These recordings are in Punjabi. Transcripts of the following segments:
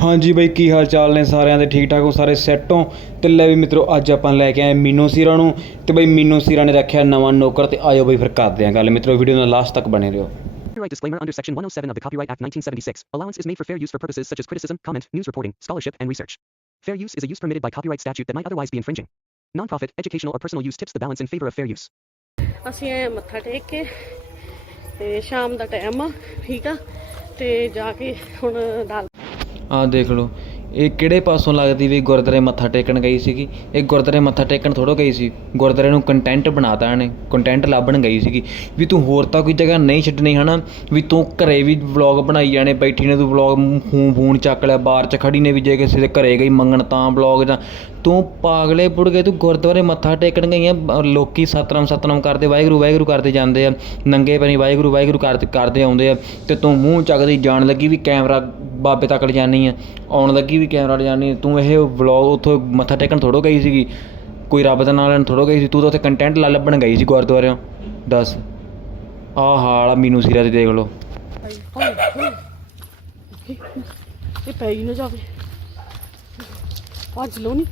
ਹਾਂਜੀ ਬਾਈ ਕੀ ਹਾਲ ਚਾਲ ਨੇ ਸਾਰਿਆਂ ਦੇ ਠੀਕ ਠਾਕ ਹੋ ਸਾਰੇ ਸੈੱਟ ਹੋ ਤੇ ਲੈ ਵੀ ਮਿੱਤਰੋ ਅੱਜ ਆਪਾਂ ਲੈ ਕੇ ਆਏ ਮੀਨੋ ਸੀਰਾ ਨੂੰ ਤੇ ਬਾਈ ਮੀਨੋ ਸੀਰਾ ਨੇ ਰੱਖਿਆ ਨਵਾਂ ਨੌਕਰ ਤੇ ਆਇਓ ਬਾਈ ਫਿਰ ਕਰਦੇ ਆਂ ਗੱਲ ਮਿੱਤਰੋ ਵੀਡੀਓ ਨਾਲ ਲਾਸਟ ਤੱਕ ਬਣੇ ਰਹੋ Copyright disclaimer under Section 107 of the Copyright Act 1976. Allowance is made for fair use for purposes such as criticism, comment, news reporting, scholarship, and research. Fair use is a use permitted by copyright statute that might otherwise be infringing. Nonprofit, educational, or personal use tips the balance in favor of fair use. ਅਸੀਂ ਆਏ ਹਾਂ ਮੱਥਾ ਟੇਕ ਕੇ ਤੇ ਸ਼ਾਮ ਦਾ ਟਾਈਮ ਆ ਠੀਕ ਆ ਤੇ ਜਾ ਕੇ ਹੁਣ ਦਾਲ ਆਹ ਦੇਖ ਲਓ, ਇਹ ਕਿਹੜੇ ਪਾਸੋਂ ਲੱਗਦੀ ਵੀ ਗੁਰਦੁਆਰੇ ਮੱਥਾ ਟੇਕਣ ਗਈ ਸੀਗੀ? ਇਹ ਗੁਰਦੁਆਰੇ ਮੱਥਾ ਟੇਕਣ ਥੋੜੋ ਗਈ ਸੀ। ਗੁਰਦੁਆਰੇ ਨੂੰ ਕੰਟੈਂਟ ਬਣਾਤਾ ਇਹਨੇ ਕੰਟੈਂਟ ਲੱਭਣ ਗਈ ਸੀਗੀ। ਵੀ ਤੂੰ ਹੋਰ ਤਾਂ ਕੋਈ ਜਗ੍ਹਾ ਨਹੀਂ ਛੱਡਣੀ, ਹਨਾ? ਵੀ ਤੂੰ ਘਰੇ ਵੀ ਵਲੌਗ ਬਣਾਈ ਜਾਣੇ, ਬੈਠੀ ਨੇ ਤੂੰ ਵਲੌਗ ਫੋਨ ਫੋਨ ਚੱਕ ਲਿਆ, ਬਾਹਰ ਚ ਖੜੀ ਨੇ ਵੀ ਜੇ ਕਿਸੇ ਦੇ ਘਰੇ ਗਈ ਮੰਗਣ ਤਾਂ ਵਲੌਗ ਜਾਂ ਤੂੰ ਪਾਗਲੇ ਪੁੜ ਗਏ ਤੂੰ ਗੁਰਦੁਆਰੇ ਮੱਥਾ ਟੇਕਣ ਗਈ ਆ ਬ- ਲੋਕੀ ਸਤਨਾਮ ਸਤਨਾਮ ਕਰਦੇ, ਵਾਹਿਗੁਰੂ ਵਾਹਿਗੁਰੂ ਕਰਦੇ ਜਾਂਦੇ ਆ। ਨੰਗੇ ਪੈਰੀ ਵਾਹਿਗੁਰੂ ਵਾਹਿਗੁਰੂ ਕਰਦੇ ਕਰਦੇ ਆਉਂਦੇ ਆ। ਤੇ ਤੂੰ ਮੂੰਹ ਚੱਕਦੀ, ਜਾਣ ਲੱਗੀ ਵੀ ਕੈਮਰਾ ਬਾਬੇ ਤੱਕ ਲਿਜਾਨੀ ਆ। ਆਉਣ ਲੱਗੀ ਵੀ ਕੈਮਰਾ ਲਿਜਾਨੀ ਤੂੰ ਇਹ ਵਲੌਗ ਉੱਥੋਂ ਮੱਥਾ ਟੇਕਣ ਥੋੜੋ ਗਈ ਸੀਗੀ। ਕੋਈ ਰੱਬ ਦਾ ਨਾਮ ਲੈਣ ਥੋੜੋ ਗਈ ਸੀ। ਤੂੰ ਤਾਂ ਉੱਥੇ ਕੰਟੈਂਟ ਲਾ ਲੱਭਣ ਗਈ ਸੀ ਗੁਰਦੁਆਰਿਆਂ ਦੱਸ। ਆਹ ਹਾਲ ਆ, ਮੀਨੂ ਸੀਰਾ ਤੇ ਦੇਖ ਲਓ। ਇਹ ਪੈ ਹੀ ਨਾ ਜਾਵੇ। ਭੱਜ ਲਓ ਨਹੀਂ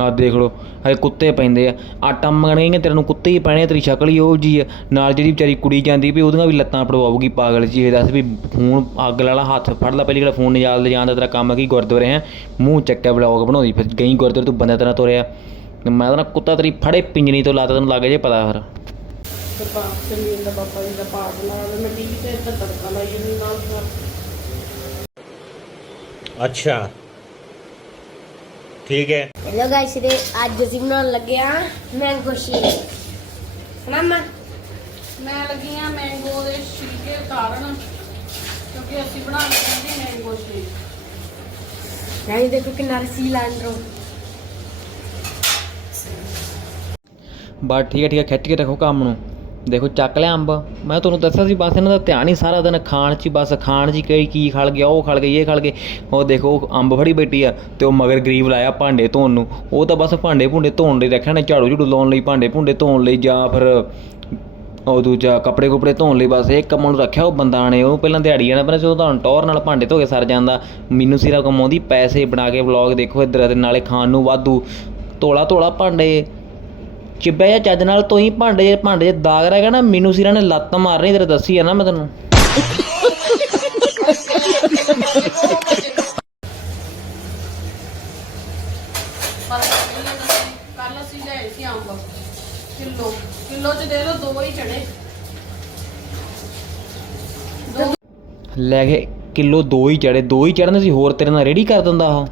ਆਹ ਦੇਖ ਲਓ ਹਏ ਕੁੱਤੇ ਪੈਂਦੇ ਆ। ਆਟਾ ਮੰਗਣ ਗਈਆਂ ਤੇਰੇ ਨੂੰ ਕੁੱਤੇ ਹੀ ਪੈਣੇ ਆ, ਤੇਰੀ ਸ਼ਕਲ ਹੀ ਉਹ ਜੀ ਆ। ਨਾਲ ਜਿਹੜੀ ਵਿਚਾਰੀ ਕੁੜੀ ਜਾਂਦੀ ਵੀ ਉਹਦੀਆਂ ਵੀ ਲੱਤਾਂ ਪੜਵਾਉਗੀ ਪਾਗਲ ਜੀ ਇਹ ਦੱਸ ਵੀ ਫੋਨ ਅੱਗ ਵਾਲਾ ਹੱਥ ਫੜ ਲਾ ਪਹਿਲੀ ਕਿਹੜਾ ਫੋਨ ਨਿਜਾਲ ਦੇ ਜਾਂਦਾ ਤੇਰਾ ਕੰਮ ਕੀ ਗੁਰਦੁਆਰੇ ਹੈ। ਮੂੰਹ ਚੱਕਿਆ ਵਲੌਗ ਬਣਾਉਂਦੀ ਫਿਰ ਗਈ ਗੁਰਦੁਆਰੇ ਤੂੰ ਬੰਦੇ ਤਰ੍ਹਾਂ ਤੋਰਿਆ। ਮੈਂ ਤਾਂ ਕੁੱਤਾ ਤੇਰੀ ਫੜੇ ਪਿੰਜਣੀ ਤੋਂ ਲਾਤਾ ਤੈਨੂੰ ਲੱਗ ਜੇ ਪਤਾ ਫਿਰ। ਸਰਪਾਲ ਸਿੰਘ ਦਾ ਬਾਬਾ ਜੀ ਦਾ ਪਾਠ ਨਾਲ ਮੈਂ ਟੀਵੀ ਤੇ ਇੱਧਰ ਤੜਕਾ ਲਾਈ ਨਹੀਂ ਨਾਲ। ਅੱਛਾ। ਠੀਕ ਹੈ। ਹੈਲੋ ਗਾਇਸ ਤੇ ਅੱਜ ਅਸੀਂ ਬਣਾਉਣ ਲੱਗੇ ਮੈਂਗੋ ਸ਼ੇਕ ਮਮਾ ਮੈਂ ਲੱਗੀ ਮੈਂਗੋ ਦੇ ਸ਼ੀਕੇ ਕਾਰਨ ਕਿਉਂਕਿ ਅਸੀਂ ਬਣਾ ਲੱਗੇ ਜੀ ਮੈਂਗੋ ਸ਼ੇਕ ਗਾਇਸ ਦੇਖੋ ਕਿੰਨਾ ਰਸੀਲ ਆਂਡਰੋ ਬਾ ਠੀਕ ਹੈ ਠੀਕ ਹੈ ਖਿੱਚ ਕੇ ਰੱਖੋ ਕੰਮ ਨੂੰ। ਦੇਖੋ ਚੱਕ ਲਿਆ ਅੰਬ। ਮੈਂ ਤੁਹਾਨੂੰ ਦੱਸਿਆ ਸੀ ਬਸ ਇਹਨਾਂ ਦਾ ਧਿਆਨ ਹੀ ਸਾਰਾ ਦਿਨ ਖਾਣ 'ਚ ਹੀ, ਬਸ ਖਾਣ 'ਚ ਹੀ ਕਈ ਕੀ ਖਲ ਗਿਆ, ਉਹ ਖਲ ਗਈ ਇਹ ਖਲ ਗਏ। ਉਹ ਦੇਖੋ, ਉਹ ਅੰਬ ਫੜੀ ਬੈਠੀ ਆ ਤੇ ਉਹ ਮਗਰ ਗਰੀਬ ਲਾਇਆ ਭਾਂਡੇ ਧੋਣ ਨੂੰ। ਉਹ ਤਾਂ ਬਸ ਭਾਂਡੇ ਭੁੰਡੇ ਧੋਣ ਲਈ ਰੱਖਿਆ ਨੇ, ਝਾੜੂ ਝੂੜੂ ਲਾਉਣ ਲਈ, ਭਾਂਡੇ ਭੁੰਡੇ ਧੋਣ ਲਈ ਜਾਂ ਫਿਰ ਉਹ ਦੂਜਾ ਕੱਪੜੇ ਕੁਪੜੇ ਧੋਣ ਲਈ ਬਸ ਇਹ ਕੰਮ ਨੂੰ ਰੱਖਿਆ ਉਹ ਬੰਦਾ ਨੇ। ਉਹ ਪਹਿਲਾਂ ਦਿਹਾੜੀ ਜਾਣਾ ਪਹਿਲਾਂ ਉਹ ਤਾਂ ਟੌਰ ਨਾਲ ਭਾਂਡੇ ਧੋ ਕੇ ਸਰ ਜਾਂਦਾ। ਮੈਨੂੰ ਸਿਰਾ ਕਮਾਉਂਦੀ ਪੈਸੇ ਬਣਾ ਕੇ ਵਲੌਗ ਦੇਖੋ ਇੱਧਰ ਦੇ ਨਾਲੇ ਖਾਣ ਨੂੰ ਵਾਧੂ। ਤੋਲਾ ਤੋਲਾ ਭਾਂਡੇ। ਚਿੱਬਿਆ ਜਾਂ ਚੱਜ ਨਾਲ ਤੋਂ ਹੀ ਭਾਂਡੇ ਜੇ ਭਾਂਡੇ 'ਚ ਦਾਗ ਰਹਿ ਗਿਆ ਨਾ ਮੈਨੂੰ ਸਿਰਾਂ ਨੇ ਲੱਤ ਮਾਰਨੀ ਤੇਰੇ ਦੱਸੀ ਆ ਨਾ ਮੈਂ ਤੈਨੂੰ। ਪਰ ਕੱਲ ਅਸੀਂ ਲਿਆਏ ਸੀ ਅੰਬ। ਕਿਲੋ। ਕਿਲੋ ਚ ਦੇ ਲਓ ਦੋ ਹੀ ਚੜੇ। ਲੈ ਕੇ ਕਿਲੋ ਦੋ ਹੀ ਚੜੇ। ਦੋ ਹੀ ਚੜਨੇ ਸੀ ਹੋਰ ਤੇਰੇ ਨਾਲ ਰੈਡੀ ਕਰ ਦਿੰਦਾ ਆ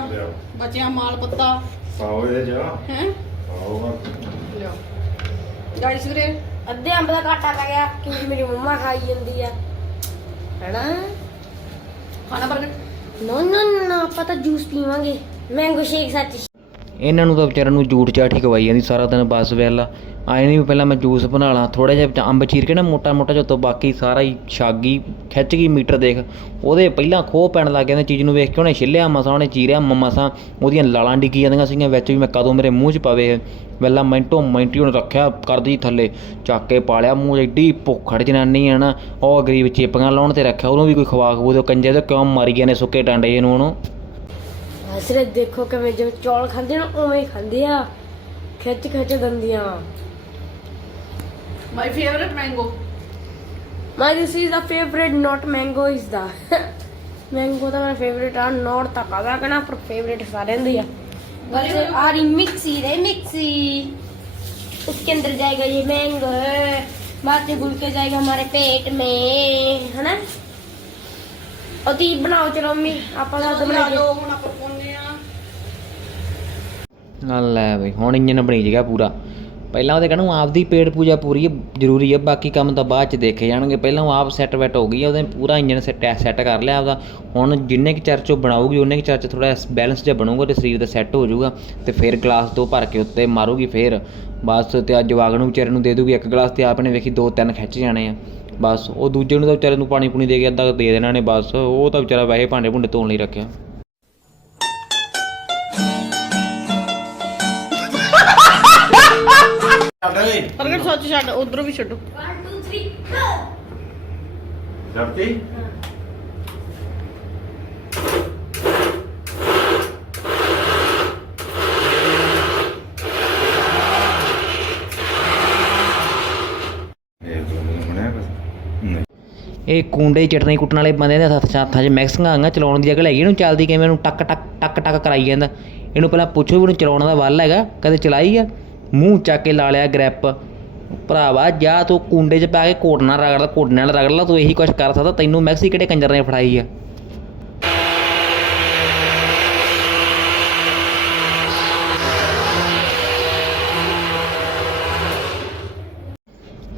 ਜਿਹੜਾ ਬਚਿਆ ਮਾਲ ਪੱਤਾ। ਪਾਓ ਇਹ ਜਾ। ਹੈ? ਪਾਓ ਲਿਓ ਗਾਇਸ ਵੀਰੇ ਅੱਧੇ ਅੰਬ ਦਾ ਘਾਟਾ ਪੈ ਗਿਆ। ਕਿਉਂਕਿ ਮੇਰੀ ਮੰਮਾ ਖਾਈ ਜਾਂਦੀ ਆ। ਹੈਨਾ? ਖਾਣਾ ਬਰਗਰ? ਨੋ ਨੋ ਨੋ ਆਪਾਂ ਤਾਂ ਜੂਸ ਪੀਵਾਂਗੇ। ਮੈਂਗੋ ਸ਼ੇਕ ਸੱਚ। ਇਹਨਾਂ ਨੂੰ ਤਾਂ ਵਿਚਾਰਿਆਂ ਨੂੰ ਜੂਠ ਚਾਠੀ ਖਵਾਈ ਜਾਂਦੀ ਸਾਰਾ ਦਿਨ ਬਸ ਵੇਲਾ ਆਏ ਨਹੀਂ ਵੀ ਪਹਿਲਾਂ ਮੈਂ ਜੂਸ ਬਣਾ ਲਾਂ ਥੋੜਾ ਜਿਹਾ ਅੰਬ ਚੀਰ ਕੇ ਨਾ ਮੋਟਾ ਮੋਟਾ ਜਿਹਾ ਤੋਂ ਬਾਕੀ ਸਾਰਾ ਹੀ ਛਾਗੀ ਖਿੱਚ ਗਈ ਮੀਟਰ ਦੇਖ। ਉਹਦੇ ਪਹਿਲਾਂ ਖੋਹ ਪੈਣ ਲੱਗ ਗਿਆ ਚੀਜ਼ ਨੂੰ ਵੇਖ ਕੇ ਉਹਨੇ ਛਿੱਲਿਆ ਮਸਾਂ, ਉਹਨੇ ਚੀਰਿਆ ਮਸਾਂ, ਉਹਦੀਆਂ ਲਾਲਾਂ ਡਿੱਗੀ ਜਾਂਦੀਆਂ ਸੀਗੀਆਂ ਵਿੱਚ ਵੀ ਮੈਂ ਕਦੋਂ ਮੇਰੇ ਮੂੰਹ 'ਚ ਪਵੇ ਇਹ। ਮਿੰਟੋ ਮਿੰਟੀ ਉਹਨੇ ਰੱਖਿਆ ਕਰਦੀ ਥੱਲੇ, ਚੱਕ ਕੇ ਪਾਲਿਆ ਮੂੰਹ 'ਚ ਐਡੀ ਭੁੱਖੜ ਜਨਾਨੀ ਆ ਨਾ, ਉਹ ਗਰੀਬ ਚੇਪੀਆਂ ਲਾਉਣ ਤੇ ਰੱਖਿਆ, ਉਹਨੂੰ ਵੀ ਕੋਈ ਖਵਾ ਖਵੂ ਦੇ ਕੰਜੇ ਤੇ ਕਿਉਂ ਮਾਰੀ ਗਏ ਨੇ ਸੁੱਕੇ ਟਾਂਡੇ ਇਹਨੂੰ ਉਹਨੂੰ। ਅਸਰੇ ਦੇਖੋ ਕਿਵੇਂ ਜਿਵੇਂ ਚੌਲ ਖਾਂਦੇ ਨਾ, ਉਵੇਂ ਹੀ ਖਾਂਦੇ ਆ ਖਿੱਚ ਖਿੱਚ ਦੰਦੀਆਂ। My favourite mango My this is the favorite, not mango is the. mango ਤਾਂ ਮੇਰਾ favorite ਆ ਨੋਟ ਤਾਂ ਕਾਹਦਾ ਕਹਣਾ ਪਰ favorite ਸਾਰਿਆਂ ਦੀ ਆ बस आ रही मिक्सी रे मिक्सी उसके अंदर जाएगा ये मैंगो बाद में घुल के जाएगा हमारे पेट में है ना और ती बनाओ चलो मम्मी आप लोग ਚਲੋ बना ਆ ਜਾਓ ਹੁਣ ਆਪਾਂ ਪਾਉਂਦੇ ਆ ਆ ਲੈ ਬਈ ਹੁਣ ਇੰਜਨ ਬਣੀ ਜਗਾ ਪੂਰਾ ਪਹਿਲਾਂ ਉਹਦੇ ਕਹਿਣਾ ਆਪਦੀ ਪੇਟ ਪੂਜਾ ਪੂਰੀ ਜ਼ਰੂਰੀ ਹੈ, ਬਾਕੀ ਕੰਮ ਤਾਂ ਬਾਅਦ ਚ ਦੇਖੇ ਜਾਣਗੇ। ਪਹਿਲਾਂ ਉਹ ਆਪ ਸੈੱਟ ਵੈਟ ਹੋ ਗਈ ਹੈ, ਉਹਦੇ ਪੂਰਾ ਇੰਜਨ ਸੈੱਟ ਸੈੱਟ ਕਰ ਲਿਆ ਆਪਦਾ। ਹੁਣ ਜਿੰਨੇ ਕੁ ਚਰਚ ਉਹ ਬਣਾਊਗੀ, ਉਹਨੇ ਕੁ ਚਰਚ ਥੋੜਾ ਬੈਲੈਂਸ ਜਿਹਾ ਬਣੂਗਾ ਤੇ ਸਰੀਰ ਦਾ ਸੈੱਟ ਹੋ ਜਾਊਗਾ ਤੇ ਫਿਰ ਗਲਾਸ ਦੋ ਭਰ ਕੇ ਉੱਤੇ ਮਾਰੂਗੀ ਫਿਰ। ਬਸ ਤੇ ਅੱਜ ਜਵਾਗ ਨੂੰ ਵਿਚਾਰੇ ਨੂੰ ਦੇ ਦੂਗੀ ਇੱਕ ਗਲਾਸ ਤੇ ਆਪਨੇ ਵੇਖੀ ਦੋ ਤਿੰਨ ਖਿੱਚ ਜਾਣੇ ਆ। ਬਸ ਉਹ ਦੂਜੇ ਨੂੰ ਤਾਂ ਵਿਚਾਰੇ ਨੂੰ ਪਾਣੀ ਪੂਣੀ ਦੇ ਕੇ ਅੱਧਾ ਦੇ ਦੇਣਾ ਨੇ, ਬਸ ਉਹ ਤਾਂ ਵਿਚਾਰਾ ਵੈਸੇ ਭਾਂਡੇ ਭੁੰਡੇ ਧੋਣ ਲਈ ਰੱਖਿਆ। ਛੱਡ ਓਏ ਪ੍ਰਗਟ ਸੱਚ ਛੱਡ ਉਧਰੋਂ ਵੀ ਛੱਡੋ। 1 2 3 ਛੱਡਤੀ ਇਹ ਕੁੰਡੇ ਦੀ ਚਟਨੀ ਕੁੱਟਣ ਵਾਲੇ ਬੰਦੇ ਦੇ ਹੱਥ 'ਚ ਹੱਥਾਂ 'ਚ ਮੈਕਸੀਆਂ ਆਂਗਾ ਚਲਾਉਣ ਦੀ ਅਕਲ ਹੈਗੀ ਇਹਨੂੰ ਚੱਲਦੀ ਕਿਵੇਂ ਇਹਨੂੰ ਟੱਕ ਟੱਕ ਟੱਕ ਟੱਕ ਕਰਾਈ ਜਾਂਦਾ। ਇਹਨੂੰ ਪਹਿਲਾਂ ਪੁੱਛੋ ਵੀ ਇਹਨੂੰ ਚਲਾਉਣ ਦਾ ਵੱਲ ਹੈਗਾ ਕਦੇ ਚਲਾਈ ਆ? ਮੂੰਹ ਚੱਕ ਕੇ ਲਾ ਲਿਆ ਗ੍ਰੈਪ। ਭਰਾਵਾ, ਜਾ ਤੂੰ ਕੁੰਡੇ 'ਚ ਪਾ ਕੇ ਕੋਟ ਨਾਲ ਰਗੜ ਕੋਟ ਨਾਲ ਰਗੜ ਲਾ, ਤੂੰ ਇਹੀ ਕੁਝ ਕਰ ਸਕਦਾ, ਤੈਨੂੰ ਮੈਕਸੀ ਕਿਹੜੇ ਕੰਜਰ ਨੇ ਫੜਾਈ ਆ।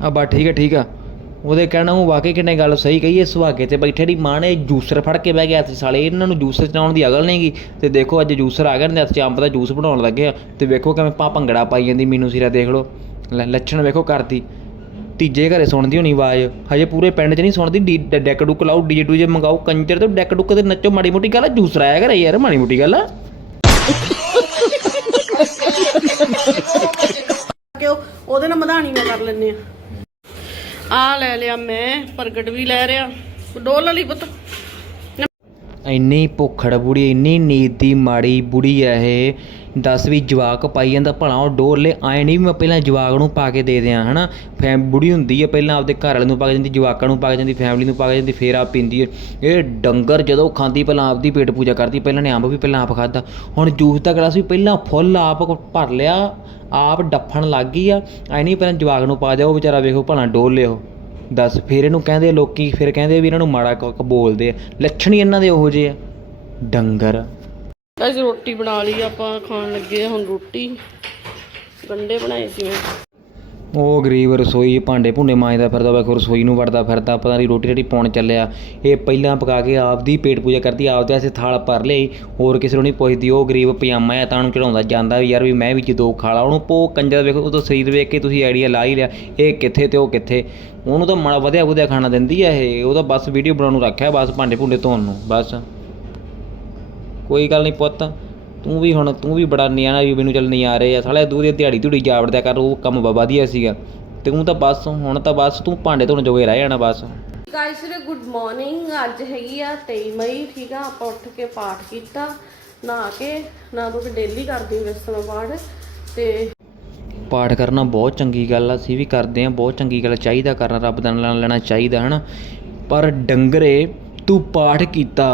ਆ ਬਾ, ਠੀਕ ਹੈ ਠੀਕ ਆ। ਉਹਦੇ ਕਹਿਣਾ ਉਹ ਵਾਕਈ ਕਿੰਨੇ ਗੱਲ ਸਹੀ ਕਹੀ ਇਹ ਸੁਹਾਗੇ ਤੇ ਬੈਠੇ ਦੀ ਮਾਂ ਨੇ ਜੂਸਰ ਫੜ ਕੇ ਬਹਿ ਗਿਆ ਤੇ ਸਾਲੇ, ਇਹਨਾਂ ਨੂੰ ਜੂਸਰ ਚਲਾਉਣ ਦੀ ਅਕਲ ਨਹੀਂਗੀ। ਤੇ ਦੇਖੋ ਅੱਜ ਜੂਸਰ ਆ ਗਿਆ ਨੇ ਹੱਥ ਅੰਬ ਦਾ ਜੂਸ ਬਣਾਉਣ ਲੱਗੇ ਆ। ਤੇ ਵੇਖੋ ਕਿਵੇਂ ਪਾ ਭੰਗੜਾ ਪਾਈ ਜਾਂਦੀ ਮੀਨੂ ਸਿਰਾ, ਦੇਖ ਲਓ। ਲੱਛਣ ਵੇਖੋ ਕਰਦੀ ਤੀਜੇ ਘਰੇ ਸੁਣਦੀ ਹੋਣੀ ਆਵਾਜ਼। ਹਜੇ ਪੂਰੇ ਪਿੰਡ 'ਚ ਨਹੀਂ ਸੁਣਦੀ, ਡੀ ਡੈਕ ਡੁੱਕ ਲਾਓ ਡੀਜੇ ਡੂਜੇ ਮੰਗਾਓ, ਕੰਜਰ ਤੇ ਡੈਕ ਡੁੱਕ ਤੇ ਨੱਚੋ, ਮਾੜੀ ਮੋਟੀ ਗੱਲ ਆ, ਜੂਸਰ ਆਇਆ ਘਰੇ ਯਾਰ, ਮਾੜੀ ਮੋਟੀ ਗੱਲ ਆ। ਉਹਦੇ ਨਾਲ ਮਧਾਣੀ ਨਾਲ ਕਰ ਲੈਨੇ ਆ। ਆ ਲੈ ਲਿਆ ਮੈਂ, ਪ੍ਰਗਟ ਵੀ ਲੈ ਰਿਆ ਡੋਲ ਵਾਲੀ ਪੁੱਤ। ਇੰਨੀ ਭੁੱਖੜ ਬੁੜੀ, ਇੰਨੀ ਨੀਤ ਦੀ ਮਾੜੀ ਬੁੜੀ ਐ ਇਹ। ਦੱਸ ਵੀ ਜਵਾਕ ਪਾਈ ਜਾਂਦਾ, ਭਲਾ ਉਹ ਡੋਰ ਲੈ, ਆਏ ਨਹੀਂ ਵੀ ਮੈਂ ਪਹਿਲਾਂ ਜਵਾਕ ਨੂੰ ਪਾ ਕੇ ਦੇ ਦਿਆਂ, ਹਨਾ? ਫੈਮ, ਬੁੜੀ ਹੁੰਦੀ ਹੈ ਪਹਿਲਾਂ ਆਪਦੇ ਘਰ ਵਾਲੇ ਨੂੰ ਪਾ ਕੇ ਜਾਂਦੀ ਜਵਾਕਾਂ ਨੂੰ ਪਾ ਕੇ ਜਾਂਦੀ ਫੈਮਿਲੀ ਨੂੰ ਪਾ ਕੇ ਜਾਂਦੀ ਫੇਰ ਆਪ ਪੀਂਦੀ ਹੈ ਇਹ ਡੰਗਰ ਜਦੋਂ ਖਾਂਦੀ, ਪਹਿਲਾਂ ਆਪਦੀ ਪੇਟ ਪੂਜਾ ਕਰਦੀ, ਪਹਿਲਾਂ ਨੇ ਅੰਬ ਵੀ ਪਹਿਲਾਂ ਆਪ ਖਾਦਾ ਹੁਣ ਜੂਸ ਦਾ ਗਲਾਸ ਵੀ ਪਹਿਲਾਂ ਫੁੱਲ ਆਪ ਭਰ ਲਿਆ, ਆਪ ਡੱਫਣ ਲੱਗ ਗਈ ਆ। ਐ ਨਹੀਂ ਪਹਿਲਾਂ ਜਵਾਕ ਨੂੰ ਪਾ ਦਿਓ ਉਹ ਵਿਚਾਰਾ ਵੇਖੋ ਭਲਾ ਡੋਲ ਲਿਓ ਦੱਸ, ਫਿਰ ਇਹਨੂੰ ਕਹਿੰਦੇ ਲੋਕੀ, ਫਿਰ ਕਹਿੰਦੇ ਵੀ ਇਹਨਾਂ ਨੂੰ ਮਾੜਾ ਬੋਲਦੇ ਆ। ਲੱਛਣ ਹੀ ਇਹਨਾਂ ਦੇ ਉਹੋ ਜਿਹੇ ਆ। ਡੰਗਰ। ਅਸੀਂ ਰੋਟੀ ਬਣਾ ਲਈ, ਆਪਾਂ ਖਾਣ ਲੱਗੇ ਹੁਣ ਰੋਟੀ। ਗੰਡੇ ਬਣਾਏ ਸੀ ਮੈਂ। ਉਹ ਗਰੀਬ ਰਸੋਈ, ਭਾਂਡੇ ਭੁੰਡੇ ਮਾਂਜਦਾ ਫਿਰਦਾ ਵਾ ਰਸੋਈ ਨੂੰ ਵੜਦਾ ਫਿਰਦਾ, ਪਤਾ ਨਹੀਂ ਰੋਟੀ ਰੋਟੀ ਪਾਉਣ ਚੱਲਿਆ। ਇਹ ਪਹਿਲਾਂ ਪਕਾ ਕੇ ਆਪਦੀ ਪੇਟ ਪੂਜਾ ਕਰਦੀ, ਆਪਦੇ ਵਾਸਤੇ ਥਾਲ ਭਰ ਲਈ, ਹੋਰ ਕਿਸੇ ਨੂੰ ਨਹੀਂ ਪੁੱਛਦੀ। ਉਹ ਗਰੀਬ ਪਜਾਮਾ ਆ ਤਾਂ ਉਹਨੂੰ ਚੜਾਉਂਦਾ ਜਾਂਦਾ ਵੀ, ਯਾਰ ਵੀ ਮੈਂ ਵੀ ਜਦੋਂ ਖਾ ਲਾ, ਉਹਨੂੰ ਪੋ ਕੰਜਰ ਵੇਖੋ ਉਦੋਂ ਸਰੀਰ ਵੇਖ ਕੇ ਤੁਸੀਂ ਆਈਡੀਆ ਲਾ ਹੀ ਲਿਆ, ਇਹ ਕਿੱਥੇ ਤੇ ਉਹ ਕਿੱਥੇ। ਉਹਨੂੰ ਤਾਂ ਮਾੜਾ ਵਧਿਆ ਵਧਿਆ ਖਾਣਾ ਦਿੰਦੀ ਆ ਇਹ, ਉਹ ਤਾਂ ਬਸ ਵੀਡੀਓ ਬਣਾਉਣ ਨੂੰ ਰੱਖਿਆ, ਬਸ ਭਾਂਡੇ ਭੁੰਡੇ ਧੋਣ ਨੂੰ, ਬਸ। ਕੋਈ ਗੱਲ ਨਹੀਂ ਪੁੱਤ ਤੂੰ ਵੀ ਹੁਣ ਤੂੰ ਵੀ ਬੜਾ ਨਿਆਣਾ ਵੀ ਮੈਨੂੰ ਚੱਲ ਨਹੀਂ ਆ। ਰਹੇ ਸਾਲੇ ਦੂਰ ਦੀ ਦਿਹਾੜੀ ਧੂੜੀ ਜਾ ਵੜਦਿਆ ਕਰ ਉਹ ਕੰਮ ਵਧੀਆ ਸੀਗਾ। ਤੇ ਤੂੰ ਤਾਂ ਬਸ ਹੁਣ ਤਾਂ ਬਸ ਤੂੰ ਭਾਂਡੇ ਧੋਣ ਜੋਗੇ ਰਹਿ ਜਾਣਾ ਬਸ। ਗਾਇਸ ਰੇ ਗੁੱਡ ਮਾਰਨਿੰਗ ਅੱਜ ਹੈਗੀ ਆ 23 ਮਈ ਠੀਕ ਆ? ਆਪਾਂ ਉੱਠ ਕੇ ਪਾਠ ਕੀਤਾ ਨਹਾ ਕੇ ਨਾ ਤੂੰ ਡੇਲੀ ਕਰਦੀ ਵੈਸੇ ਮੈਂ ਪਾਠ ਤੇ ਪਾਠ ਕਰਨਾ ਬਹੁਤ ਚੰਗੀ ਗੱਲ ਆ ਅਸੀਂ ਵੀ ਕਰਦੇ ਆ ਬਹੁਤ ਚੰਗੀ ਗੱਲ ਚਾਹੀਦਾ ਕਰਨਾ ਰੱਬ ਦਾ ਨਾਮ ਲੈਣਾ ਚਾਹੀਦਾ ਹਨਾ? ਪਰ ਡੰਗਰੇ ਤੂੰ ਪਾਠ ਕੀਤਾ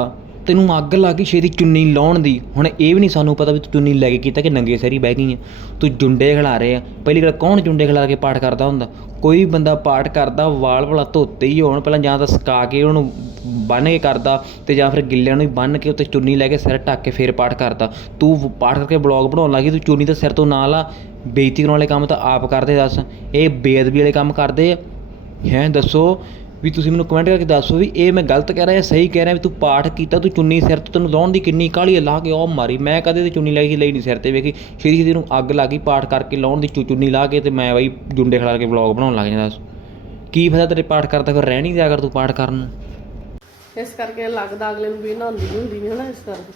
ਤੈਨੂੰ ਅੱਗ ਲੱਗ ਗਈ, ਛੇਤੀ ਚੁੰਨੀ ਲਾਉਣ ਦੀ। ਹੁਣ ਇਹ ਵੀ ਨਹੀਂ ਸਾਨੂੰ ਪਤਾ ਵੀ ਤੂੰ ਚੁੰਨੀ ਲੈ ਕੇ ਕੀਤਾ ਕਿ ਨੰਗੇ ਸਹਿਰੀ ਬਹਿ ਗਈ ਆ। ਤੂੰ ਜੁੰਡੇ ਖਿਲਾ ਰਹੇ ਆ। ਪਹਿਲੀ ਗੱਲ ਕੌਣ ਜੁੰਡੇ ਖਿਲਾ ਕੇ ਪਾਠ ਕਰਦਾ ਹੁੰਦਾ? ਕੋਈ ਵੀ ਬੰਦਾ ਪਾਠ ਕਰਦਾ, ਵਾਲ ਭਲਾ ਧੋਤੇ ਹੀ ਹੋਣ, ਪਹਿਲਾਂ ਜਾਂ ਤਾਂ ਸੁਕਾ ਕੇ ਉਹਨੂੰ ਬੰਨ੍ਹ ਕੇ ਕਰਦਾ ਤੇ ਜਾਂ ਫਿਰ ਗਿੱਲਿਆਂ ਨੂੰ ਹੀ ਬੰਨ੍ਹ ਕੇ ਉੱਤੇ ਚੁੰਨੀ ਲੈ ਕੇ ਸਿਰ ਢੱਕ ਕੇ ਫੇਰ ਪਾਠ ਕਰਦਾ। ਤੂੰ ਪਾਠ ਕਰਕੇ ਬਲੌਗ ਬਣਾਉਣ ਲੱਗੀ ਤੂੰ ਚੁੰਨੀ ਤਾਂ ਸਿਰ ਤੋਂ ਨਾ ਲਾ। ਬੇਇੱਜ਼ਤੀ ਕਰਾਉਣ ਵਾਲੇ ਕੰਮ ਤਾਂ ਆਪ ਕਰਦੇ ਦੱਸ। ਇਹ ਬੇਅਦਬੀ ਵਾਲੇ ਕੰਮ ਕਰਦੇ ਆ। ਹੈਂ, ਦੱਸੋ। ਵੀ ਤੁਸੀਂ ਮੈਨੂੰ ਕਮੈਂਟ ਕਰਕੇ ਦੱਸੋ ਵੀ ਇਹ ਮੈਂ ਗਲਤ ਕਹਿ ਰਿਹਾ ਜਾਂ ਸਹੀ ਕਹਿ ਰਿਹਾ ਵੀ ਤੂੰ ਪਾਠ ਕੀਤਾ ਤੂੰ ਚੁੰਨੀ ਸਿਰ ਤੋਂ ਤੈਨੂੰ ਲਾਉਣ ਦੀ ਕਿੰਨੀ ਕਾਹਲੀ ਲਾ ਕੇ ਉਹ ਮਾਰੀ। ਮੈਂ ਕਦੇ ਤੇ ਚੁੰਨੀ ਲਾਈ ਲਈ ਨਹੀਂ ਸਿਰ ਤੇ ਵੇਖੀ। ਛੇਤੀ ਛੇਤੀ ਨੂੰ ਅੱਗ ਲੱਗ ਗਈ ਪਾਠ ਕਰਕੇ ਲਾਉਣ ਦੀ ਚੁੰਨੀ ਲਾ ਕੇ ਤੇ ਮੈਂ ਬਈ ਜੁੰਡੇ ਖਿਲਾ ਕੇ ਵਲੌਗ ਬਣਾਉਣ ਲੱਗ ਜਾਂਦਾ। ਕੀ ਫਾਇਦਾ ਤੇਰੇ ਪਾਠ ਕਰਦਾ ਫਿਰ ਰਹਿ ਨਹੀਂ ਦਿਆ ਕਰ ਤੂੰ ਪਾਠ ਕਰਨ। ਇਸ ਕਰਕੇ ਲੱਗਦਾ ਅਗਲੇ ਨੂੰ ਵੀ ਨਹਾਉਂਦੀ ਹੁੰਦੀ ਨਹੀਂ ਨਾ ਇਸ ਕਰਕੇ।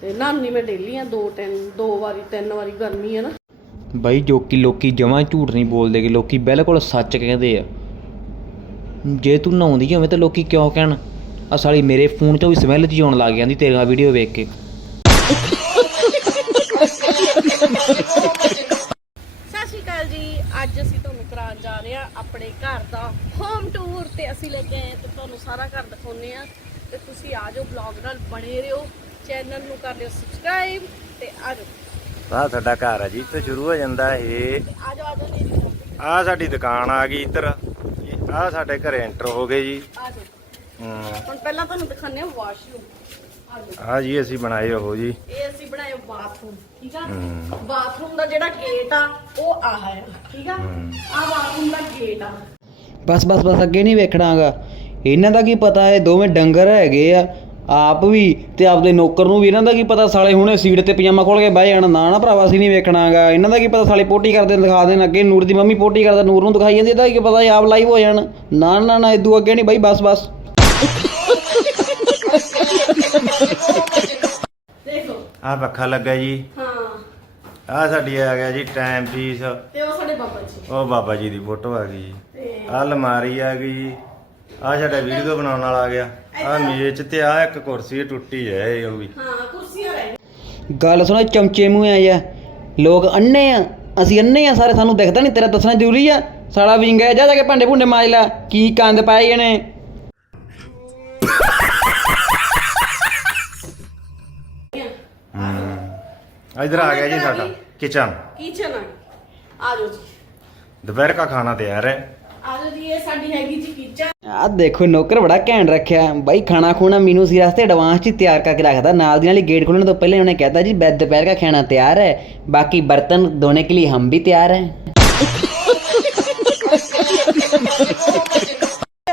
ਤੇ ਨਹਾਉਂਦੀ ਮੈਂ ਡੇਲੀ ਆ ਦੋ ਤਿੰਨ ਦੋ ਵਾਰੀ ਤਿੰਨ ਵਾਰੀ ਗਰਮੀ ਹੈ ਨਾ। ਬਾਈ ਜੋ ਕਿ ਲੋਕੀ ਜਮਾਂ ਝੂਠ ਨਹੀਂ ਬੋਲਦੇ ਕਿ ਲੋਕੀ ਬਿਲਕੁਲ ਸੱਚ ਕਹਿੰਦੇ ਆ। ਜੇ ਤੂੰ ਨਹਾਉਂਦੀ ਹੋਵੇਂ ਤਾਂ ਲੋਕੀ ਕਿਉਂ ਕਹਿਣ? ਆ ਸਾਲੀ ਮੇਰੇ ਫੋਨ 'ਚੋਂ ਵੀ ਸਮੈਲ ਜੀ ਆਉਣ ਲੱਗ ਜਾਂਦੀ ਤੇਰਾ ਵੀਡੀਓ ਵੇਖ ਕੇ। ਸਤਿ ਸ਼੍ਰੀ ਅਕਾਲ ਜੀ। ਅੱਜ ਅਸੀਂ ਤੁਹਾਨੂੰ ਕਰਾਉਣ ਜਾ ਰਹੇ ਹਾਂ ਆਪਣੇ ਘਰ ਦਾ ਹੋਮ ਟੂਰ ਤੇ ਅਸੀਂ ਲੈ ਕੇ ਆਏ ਤੇ ਤੁਹਾਨੂੰ ਸਾਰਾ ਘਰ ਦਿਖਾਉਨੇ ਆ ਤੇ ਤੁਸੀਂ ਆ ਜਾਓ ਵਲੌਗ ਨਾਲ ਬਣੇ ਰਹੋ। ਚੈਨਲ ਨੂੰ ਕਰ ਲਿਓ ਸਬਸਕ੍ਰਾਈਬ ਤੇ ਆ ਜਾਓ। ਆਹ ਸਾਡਾ ਘਰ ਆ ਜੀ ਇੱਥੇ ਸ਼ੁਰੂ ਹੋ ਜਾਂਦਾ ਇਹ। ਆ ਜਾਓ ਆ ਜਾਓ ਜੀ ਆਹ ਸਾਡੀ ਦੁਕਾਨ ਆ ਗਈ ਇੱਧਰ। ਆਹ ਸਾਡੇ ਘਰੇ ਐਂਟਰ ਹੋ ਗਏ ਜੀ। ਆ ਹਮ, ਹੁਣ ਪਹਿਲਾਂ ਤੁਹਾਨੂੰ ਦਿਖਾਉਂਦੇ ਆ ਵਾਸ਼ਰੂਮ ਆ ਜੀ ਅਸੀਂ ਬਣਾਏ ਉਹ ਜੀ। ਇਹ ਅਸੀਂ ਬਣਾਏ ਬਾਥਰੂਮ ਠੀਕ ਆ। ਬਾਥਰੂਮ ਦਾ ਜਿਹੜਾ ਗੇਟ ਆ ਉਹ ਆਹ ਹੈ ਠੀਕ ਆ? ਆ ਬਾਥਰੂਮ ਦਾ ਗੇਟ ਆ। ਬਸ ਬਸ ਬਸ ਅੱਗੇ ਨਹੀਂ ਵੇਖਣਾਗਾ। ਇਹਨਾਂ ਦਾ ਕੀ ਪਤਾ ਇਹ ਦੋਵੇਂ ਡੰਗਰ ਹੈਗੇ ਆ ਆਪ ਵੀ ਤੇ ਆਪਦੇ ਨੌਕਰ ਨੂੰ ਵੀ ਇਹਨਾਂ ਦਾ ਕੀ ਪਤਾ ਸਾਲੇ ਹੁਣੇ ਸੀਟ ਤੇ ਪਜਾਮਾ ਖੋਲ ਕੇ ਬਹਿ ਜਾਣ ਨਾ ਨਾ ਭਰਾਵਾ ਅਸੀਂ ਨਹੀਂ ਵੇਖਣਾਗਾ। ਇਹਨਾਂ ਦਾ ਕੀ ਪਤਾ ਸਾਲੇ ਪੋਟੀ ਕਰਦੇ ਦਿਖਾ ਦੇਣ ਅੱਗੇ ਨੂਰ ਦੀ ਮੰਮੀ ਪੋਟੀ ਕਰਦਾ ਨੂਰ ਨੂੰ ਦਿਖਾਈ ਜਾਂਦੀ ਇਹਦਾ ਕੀ ਪਤਾ ਆਪ ਲਾਈਵ ਹੋ ਜਾਣ। ਨਾ ਨਾ ਨਾ ਇਦੂ ਅੱਗੇ ਨਹੀਂ ਬਾਈ ਬਸ ਬਸ। ਦੇਖੋ। ਆਹ ਪੱਖਾ ਲੱਗਾ ਜੀ। ਹਾਂ। ਆ ਸਾਡੀ ਆ ਗਿਆ ਜੀ ਟਾਈਮ ਪੀਸ ਤੇ ਉਹ ਸਾਡੇ ਬਾਬਾ ਜੀ। ਉਹ ਬਾਬਾ ਜੀ ਦੀ ਫੋਟੋ ਆ ਗਈ ਜੀ। ਆ ਅਲਮਾਰੀ ਆ ਗਈ ਆ ਸਾਡਾ ਵੀਡੀਓ ਬਣਾਉਣ ਵਾਲਾ ਆ ਗਿਆ। ਆ ਮੇਜ਼ ਤੇ ਆ ਇੱਕ ਕੁਰਸੀ ਟੁੱਟੀ ਹੈ ਇਹ ਉਹ ਵੀ। ਹਾਂ ਕੁਰਸੀਆਂ ਰਹਿ ਗੱਲ ਸੁਣੋ ਚਮਚੇ ਮੂੰਹ ਆ ਜਾ ਲੋਕ ਅੰਨੇ ਆ ਅਸੀਂ ਅੰਨੇ ਆ ਸਾਰੇ ਸਾਨੂੰ ਦਿਖਦਾ ਨਹੀਂ ਤੇਰਾ ਦੱਸਣਾ ਜ਼ਰੂਰੀ ਆ। ਸਾਲਾ ਵਿੰਗਾ ਜਾ ਜਾ ਕੇ ਭਾਂਡੇ ਭੁੰਡੇ ਮਾਜ ਲੈ ਕੀ ਕੰਦ ਪਾਏ ਇਹਨੇ। ਹੂੰ ਇਧਰ ਆ ਗਿਆ ਜੀ ਸਾਡਾ ਕਿਚਨ ਕਿਚਨ ਆ ਆ ਜਾਓ ਜੀ। ਦੁਪਹਿਰ ਦਾ ਖਾਣਾ ਤਿਆਰ ਹੈ ਆ ਜਾਓ ਜੀ ਇਹ ਸਾਡੀ ਹੈਗੀ ਜੀ ਕਿਚਨ ਆਹ ਦੇਖੋ, ਨੌਕਰ ਬੜਾ ਘੈਂਟ ਰੱਖਿਆ। ਬਾਈ, ਖਾਣਾ ਖੋਣਾ ਮੀਨੂ ਸੀ ਰਾਸਤੇ ਐਡਵਾਂਸ ਚ ਤਿਆਰ ਕਰਕੇ ਰੱਖਦਾ। ਨਾਲ ਦੀ ਨਾਲ ਗੇਟ ਖੋਲਣ ਤੋਂ ਪਹਿਲੇ ਉਹਨੇ ਕਹਿਤਾ ਜੀ, ਬੈ- ਦੁਪਹਿਰ ਦਾ ਖਾਣਾ ਤਿਆਰ ਹੈ, ਬਾਕੀ ਬਰਤਨ ਧੋਣੇ ਕੇ ਲਈ ਹਮ ਵੀ ਤਿਆਰ ਹੈ।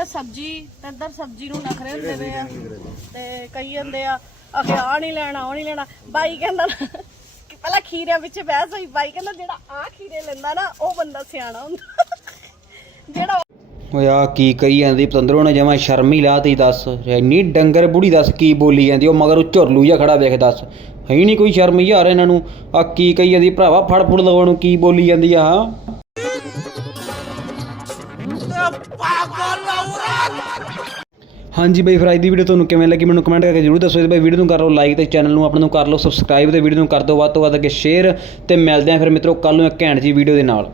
ਸਬਜ਼ੀ ਤੇ ਸਬਜ਼ੀ ਨੂੰ ਨਖਰੇ ਹੁੰਦੇ ਨੇ ਆ। ਤੇ ਕਈ ਜਾਂਦੇ ਆ ਅਖੇ ਆ ਨਹੀਂ ਲੈਣਾ, ਉਹ ਨਹੀਂ ਲੈਣਾ। ਬਾਈ ਕਹਿੰਦਾ ਕਿ ਪਹਿਲਾਂ ਖੀਰਿਆਂ ਵਿੱਚ ਬਹਿਸ ਹੋਈ। ਬਾਈ ਕਹਿੰਦਾ, ਜਿਹੜਾ ਆ ਖੀਰੇ ਲੈਂਦਾ ਨਾ, ਉਹ ਬੰਦਾ ਸਿਆਣਾ ਹੁੰਦਾ। ਜਿਹੜਾ ਓਏ ਆ ਕੀ ਕਹੀ ਜਾਂਦੀ, ਪਤੰਦਰੋਂ ਨੇ ਜਮਾ ਸ਼ਰਮ ਹੀ ਲਾਤੀ, ਦੱਸ। ਇੰਨੀ ਡੰਗਰ ਬੁੜੀ ਦੱਸ ਕੀ ਬੋਲੀ ਜਾਂਦੀ, ਉਹ ਮਗਰ ਉਹ ਝੁਰਲੂ ਜਿਹਾ ਖੜਾ ਵੇਖ ਦੱਸ। ਹੈ ਹੀ ਨਹੀਂ ਕੋਈ ਸ਼ਰਮ ਯਾਰ ਇਹਨਾਂ ਨੂੰ। ਆ ਕੀ ਕਹੀ ਜਾਂਦੀ, ਭਰਾਵਾ ਫੜ ਫੁੜ ਲਵਾਉਣ ਨੂੰ ਕੀ ਬੋਲੀ ਜਾਂਦੀ ਆ, ਹਾਂ? ਹਾਂਜੀ ਬਈ, ਫਿਰ ਦੀ ਵੀਡੀਓ ਤੁਹਾਨੂੰ ਕਿਵੇਂ ਲੱਗੀ ਮੈਨੂੰ ਕਮੈਂਟ ਕਰਕੇ ਜਰੂਰ ਦੱਸੋ। ਤੇ ਬਈ ਵੀਡੀਓ ਨੂੰ ਕਰ ਲਓ ਲਾਈਕ ਤੇ ਚੈਨਲ ਨੂੰ, ਆਪਣੇ ਨੂੰ ਕਰ ਲਓ ਸਬਸਕ੍ਰਾਈਬ ਤੇ ਵੀਡੀਓ ਨੂੰ ਕਰ ਦਿਓ ਵੱਧ ਤੋਂ ਵੱਧ ਅੱਗੇ ਸ਼ੇਅਰ ਤੇ ਮਿਲਦੇ ਆਂ ਫਿਰ ਮਿੱਤਰੋ ਕੱਲ ਨੂੰ ਇੱਕ ਘੈਂਟ ਜੀ ਵੀਡੀਓ ਦੇ ਨਾਲ।